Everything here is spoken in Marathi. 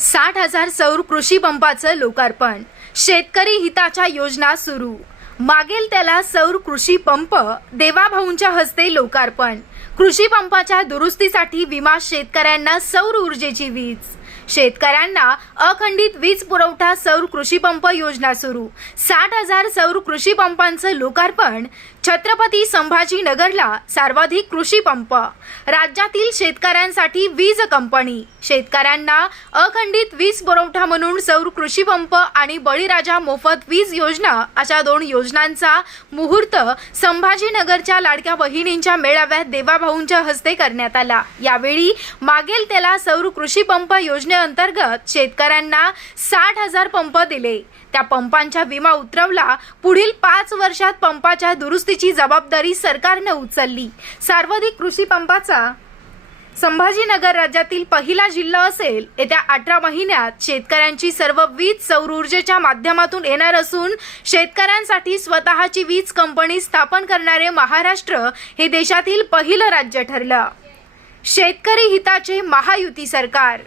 साठ हजार सौर कृषी पंपाचं लोकार्पण. शेतकरी हिताच्या योजना सुरू. मागेल त्याला सौर कृषी पंप देवाभाऊंच्या हस्ते लोकार्पण. कृषी पंपाच्या दुरुस्तीसाठी विमा शेतकऱ्यांना सौर ऊर्जेची वीज. शेतकऱ्यांना अखंडित वीज पुरवठा सौर कृषी पंप योजना सुरू. साठ हजार सौर कृषी पंपांचं लोकार्पण छत्रपती संभाजीनगरला सर्वाधिक कृषी पंप. राज्यातील शेतकऱ्यांसाठी वीज कंपनी. शेतकऱ्यांना अखंडित वीज पुरवठा म्हणून सौर कृषी पंप आणि बळीराजा मोफत वीज योजना अशा दोन योजनांचा मुहूर्त संभाजीनगरच्या लाडक्या बहिणींच्या मेळाव्यात देवाभाऊंच्या हस्ते करण्यात आला. यावेळी मागेल त्याला सौर कृषी पंप योजनेअंतर्गत शेतकऱ्यांना साठ हजार पंप दिले. त्या पंपांच्या विमा उतरवला. पुढील पाच वर्षात पंपाच्या दुरुस्तीची जबाबदारी सरकारने उचलली. सार्वधिक कृषी पंपाचा संभाजीनगर राज्यातील पहिला जिल्हा असेल येत्या अठरा महिन्यात शेतकऱ्यांची सर्व वीज सौर ऊर्जेच्या माध्यमातून येणार असून शेतकऱ्यांसाठी स्वतःची वीज कंपनी स्थापन करणारे महाराष्ट्र हे देशातील पहिलं राज्य ठरलं. शेतकरी हिताचे महायुती सरकार.